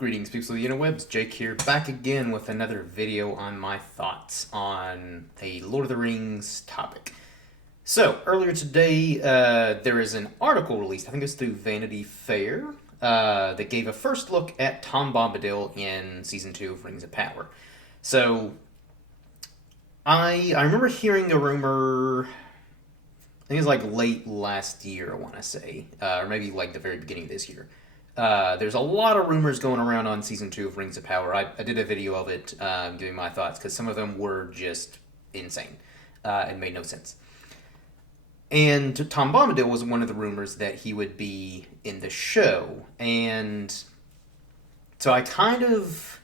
Greetings, people of the interwebs. Jake here, back again with another video on my thoughts on a Lord of the Rings topic. So, earlier today, there is an article released, I think it was through Vanity Fair, that gave a first look at Tom Bombadil in Season 2 of Rings of Power. So, I remember hearing a rumor, I think it was like late last year, I want to say, or maybe like the very beginning of this year. There's a lot of rumors going around on Season 2 of Rings of Power. I did a video of it, giving my thoughts, because some of them were just insane and made no sense. And Tom Bombadil was one of the rumors that he would be in the show. And so I kind of,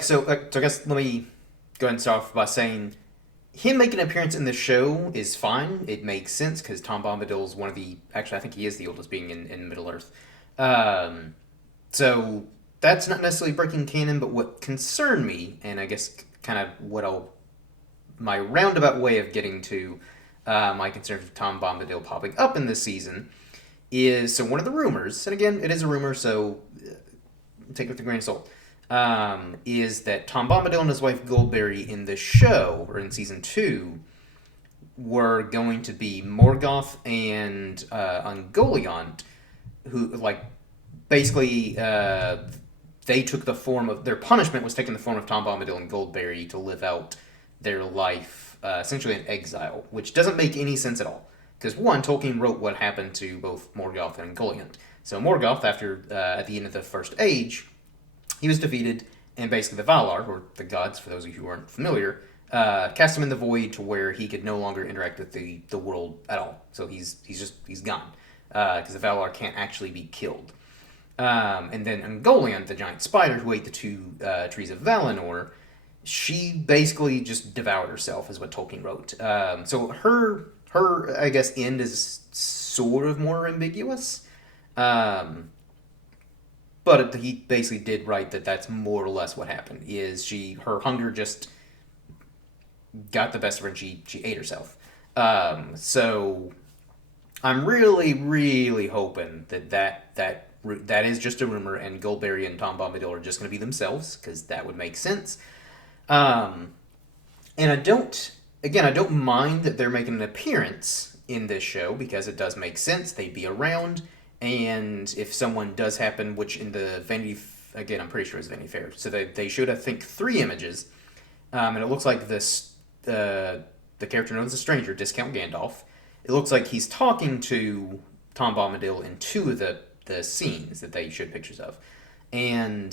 so I guess let me go ahead and start off by saying, him making an appearance in the show is fine. It makes sense because Tom Bombadil is one of the... Actually, I think he is the oldest being in Middle-earth. So that's not necessarily breaking canon, but what concerned me, and I guess kind of my roundabout way of getting to my concerns with Tom Bombadil popping up in this season is... So one of the rumors, and again, it is a rumor, so take it with a grain of salt, is that Tom Bombadil and his wife Goldberry in the show, or in Season 2, were going to be Morgoth and Ungoliant, who, basically, they took the form of... Their punishment was taking the form of Tom Bombadil and Goldberry to live out their life, essentially in exile, which doesn't make any sense at all. Because, one, Tolkien wrote what happened to both Morgoth and Ungoliant. So Morgoth, at the end of the First Age... He was defeated, and basically the Valar, or the gods, for those of you who aren't familiar, cast him in the void to where he could no longer interact with the world at all. So he's gone, because the Valar can't actually be killed. And then Ungoliant, the giant spider who ate the two trees of Valinor, she basically just devoured herself, is what Tolkien wrote. So her I guess end is sort of more ambiguous. But he basically did write that that's more or less what happened. Her hunger just got the best of her and she ate herself. So I'm really, really hoping that is just a rumor and Goldberry and Tom Bombadil are just going to be themselves, because that would make sense. And I don't mind that they're making an appearance in this show, because it does make sense. They'd be around. And if someone does happen, which in the Vanity... Again, I'm pretty sure it's Vanity Fair. So they showed, I think, 3 images. And it looks like the character known as the Stranger, Discount Gandalf. It looks like he's talking to Tom Bombadil in 2 of the scenes that they showed pictures of. And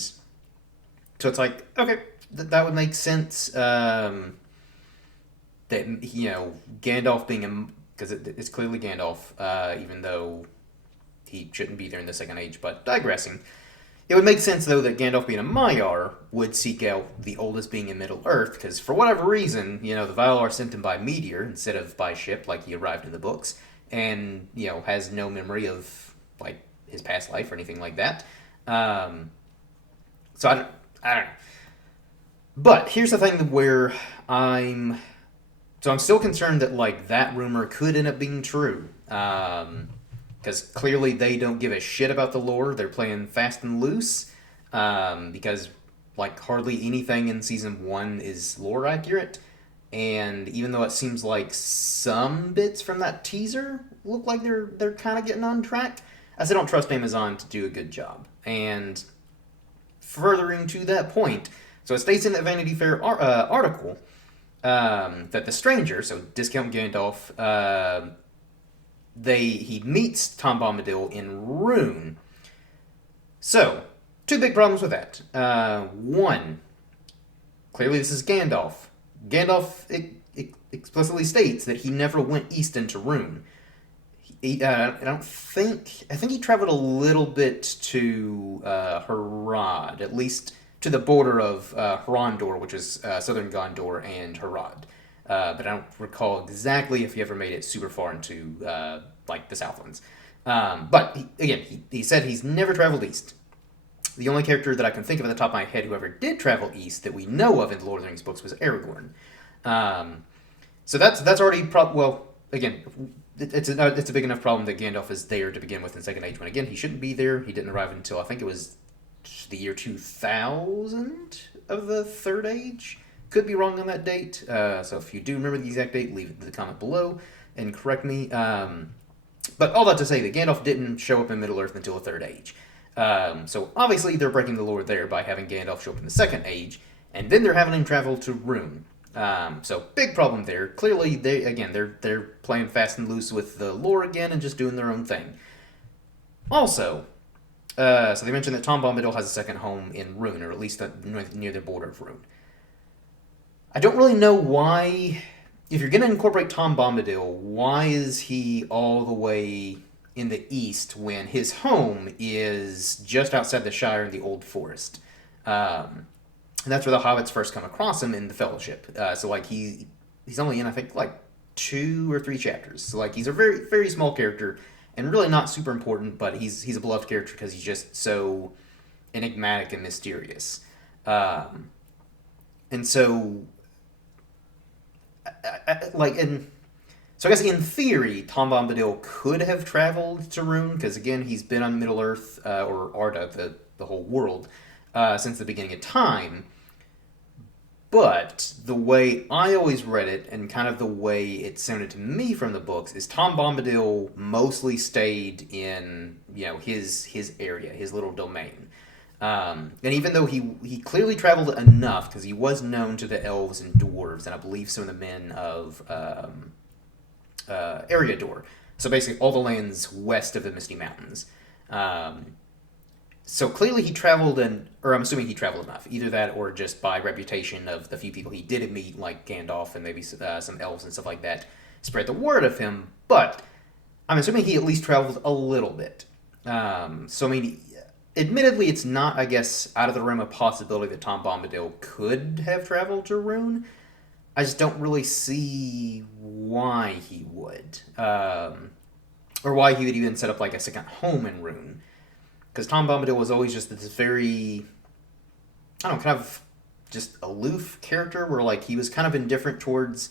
so it's like, okay, that would make sense. That, Gandalf being... Because it's clearly Gandalf, even though... he shouldn't be there in the Second Age, but digressing. It would make sense, though, that Gandalf being a Maiar would seek out the oldest being in Middle-earth, because for whatever reason, the Valar sent him by meteor instead of by ship, like he arrived in the books, and, has no memory of, his past life or anything like that. So I don't know. But here's the thing where I'm still concerned that, that rumor could end up being true. Because clearly they don't give a shit about the lore. They're playing fast and loose. Because, hardly anything in Season 1 is lore accurate. And even though it seems like some bits from that teaser look like they're kind of getting on track, I still don't trust Amazon to do a good job. And furthering to that point, so it states in that Vanity Fair article that the Stranger, so Discount Gandalf... he meets Tom Bombadil in Rune. So, 2 big problems with that. One, clearly this is Gandalf. Gandalf explicitly states that he never went east into Rune. I think he traveled a little bit to Harad, at least to the border of Harondor, which is southern Gondor, and Harad. But I don't recall exactly if he ever made it super far into, the Southlands. But, he said he's never traveled east. The only character that I can think of at the top of my head who ever did travel east that we know of in the Lord of the Rings books was Aragorn. So that's already... it's a big enough problem that Gandalf is there to begin with in Second Age, when, again, he shouldn't be there. He didn't arrive until, I think it was the year 2000 of the Third Age. Could be wrong on that date. So if you do remember the exact date, leave it in the comment below and correct me. But all that to say that Gandalf didn't show up in Middle Earth until the Third Age. So obviously they're breaking the lore there by having Gandalf show up in the Second Age, and then they're having him travel to Rune. So big problem there. Clearly, they're playing fast and loose with the lore again and just doing their own thing. Also, so they mentioned that Tom Bombadil has a second home in Rune, or at least near the border of Rune. I don't really know why. If you're going to incorporate Tom Bombadil, why is he all the way in the east when his home is just outside the Shire in the Old Forest? And that's where the hobbits first come across him in the Fellowship. So like he's only in, I think, like 2 or 3 chapters. So like he's a very very small character and really not super important, but he's a beloved character because he's just so enigmatic and mysterious. And so so I guess in theory, Tom Bombadil could have traveled to Rune because again he's been on Middle Earth or Arda, the whole world, since the beginning of time. But the way I always read it, and kind of the way it sounded to me from the books, is Tom Bombadil mostly stayed in his area, his little domain. And even though he clearly traveled enough, because he was known to the elves and dwarves, and I believe some of the men of Eriador, so basically all the lands west of the Misty Mountains. So clearly he traveled, or I'm assuming he traveled enough. Either that or just by reputation of the few people he did meet, like Gandalf and maybe some elves and stuff like that, spread the word of him. But I'm assuming he at least traveled a little bit. So, I mean, admittedly, it's not, I guess, out of the realm of possibility that Tom Bombadil could have traveled to Rune. I just don't really see why he would. Or why he would even set up like a second home in Rune. Because Tom Bombadil was always just this very, I don't know, kind of just aloof character where, like, he was kind of indifferent towards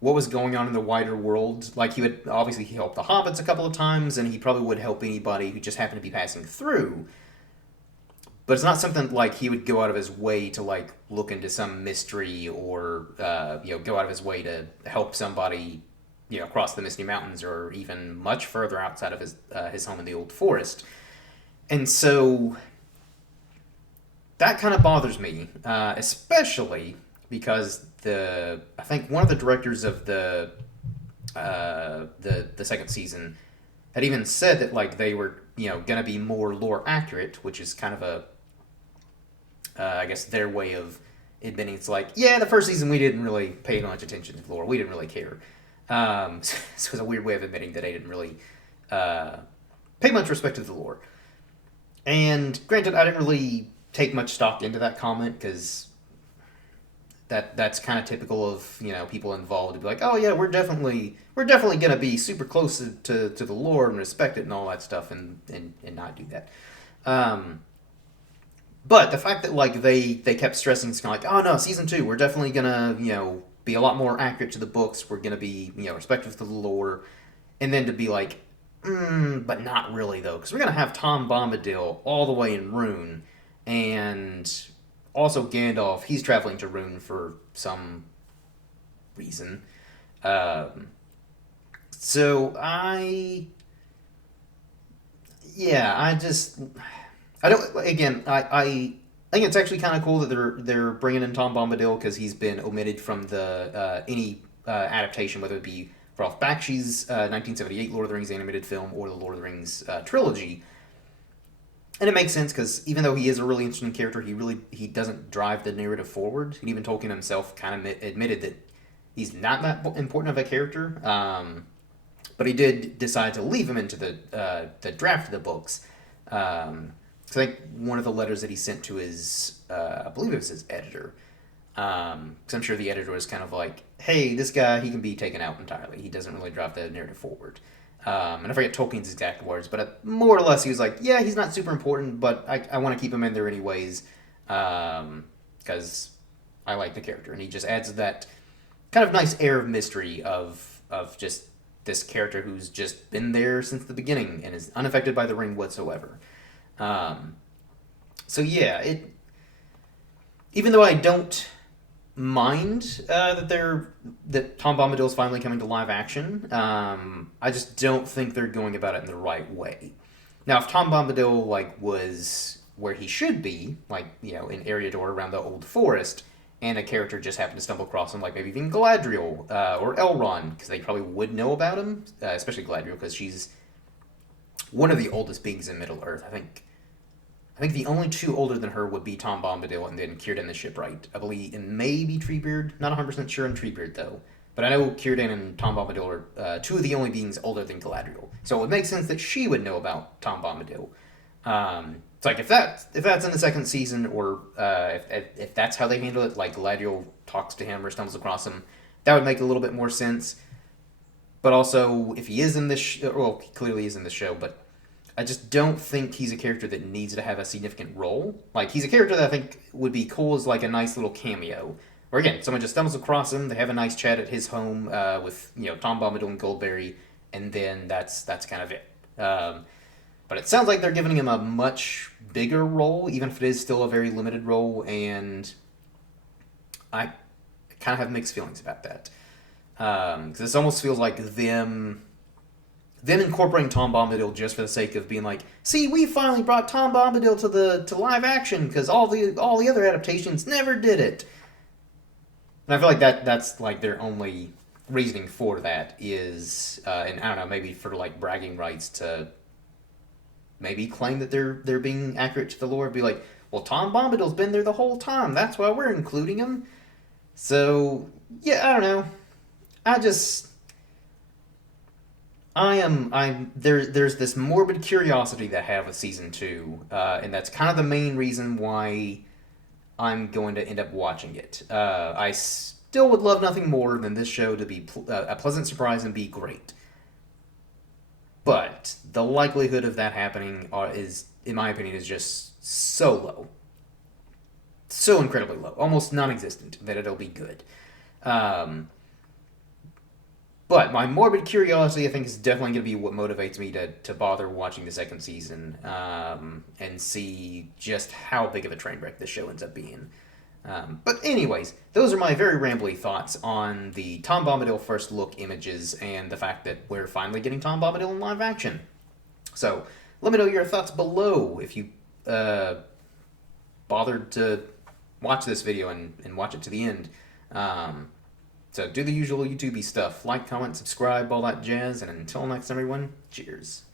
what was going on in the wider world. Like, he would, obviously, he helped the hobbits a couple of times, and he probably would help anybody who just happened to be passing through. But it's not something, like, he would go out of his way to, like, look into some mystery or, go out of his way to help somebody, across the Misty Mountains or even much further outside of his home in the Old Forest. And so that kind of bothers me, especially because I think one of the directors of the second season had even said that like they were going to be more lore accurate, which is kind of I guess their way of admitting it's like, yeah, the first season we didn't really pay much attention to lore, we didn't really care. So it was a weird way of admitting that they didn't really pay much respect to the lore. And granted, I didn't really take much stock into that comment because that's kind of typical of people involved to be like, oh yeah, we're definitely gonna be super close to the lore and respect it and all that stuff and not do that. But the fact that like they kept stressing, it's kind of like, oh no, season 2, we're definitely gonna be a lot more accurate to the books. We're gonna be respectful to the lore, and then to be like, but not really, though, because we're going to have Tom Bombadil all the way in Rune, and also Gandalf, he's traveling to Rune for some reason. So I don't, again, I think it's actually kind of cool that they're bringing in Tom Bombadil, because he's been omitted from the any adaptation, whether it be Ralph Bakshi's 1978 Lord of the Rings animated film or the Lord of the Rings trilogy. And it makes sense because even though he is a really interesting character, he doesn't drive the narrative forward. And even Tolkien himself kind of admitted that he's not that important of a character. But he did decide to leave him into the draft of the books. So I think one of the letters that he sent to his, I believe it was his editor, because I'm sure the editor was kind of like, hey, this guy, he can be taken out entirely. He doesn't really drive the narrative forward. And I forget Tolkien's exact words, but more or less he was like, yeah, he's not super important, but I want to keep him in there anyways, because I like the character. And he just adds that kind of nice air of mystery of just this character who's just been there since the beginning and is unaffected by the ring whatsoever. So yeah, it even though I don't mind that Tom Bombadil's finally coming to live action, I just don't think they're going about it in the right way. Now, if Tom Bombadil like was where he should be, like in Eriador around the old forest, and a character just happened to stumble across him, like maybe even Galadriel or Elrond, because they probably would know about him, especially Galadriel, because she's one of the oldest beings in Middle Earth. I think the only two older than her would be Tom Bombadil and then Círdan the Shipwright. I believe, and maybe Treebeard. Not 100% sure on Treebeard, though. But I know Círdan and Tom Bombadil are two of the only beings older than Galadriel. So it would make sense that she would know about Tom Bombadil. It's like, if that's in the second season, or if that's how they handle it, like Galadriel talks to him or stumbles across him, that would make a little bit more sense. But also, if he is in this, well, he clearly is in this show, but I just don't think he's a character that needs to have a significant role. Like, he's a character that I think would be cool as like a nice little cameo. Or again, someone just stumbles across him, they have a nice chat at his home with Tom Bombadil and Goldberry, and then that's kind of it. But it sounds like they're giving him a much bigger role, even if it is still a very limited role, and I kind of have mixed feelings about that. Because this almost feels like them incorporating Tom Bombadil just for the sake of being like, see, we finally brought Tom Bombadil to live action because all the other adaptations never did it. And I feel like that's like their only reasoning for that is, and I don't know, maybe for like bragging rights to maybe claim that they're being accurate to the lore. Be like, well, Tom Bombadil's been there the whole time. That's why we're including him. So yeah, I don't know. I just I'm there's this morbid curiosity that I have with season two, and that's kind of the main reason why I'm going to end up watching it. I still would love nothing more than this show to be a pleasant surprise and be great. But the likelihood of that happening is, in my opinion, is just so low, so incredibly low, almost non-existent that it'll be good. Um, But my morbid curiosity, I think, is definitely going to be what motivates me to bother watching the second season, and see just how big of a train wreck this show ends up being. But anyways, those are my very rambly thoughts on the Tom Bombadil first look images and the fact that we're finally getting Tom Bombadil in live action. So let me know your thoughts below if you bothered to watch this video and watch it to the end. So do the usual YouTubey stuff. Like, comment, subscribe, all that jazz. And until next time, everyone, cheers.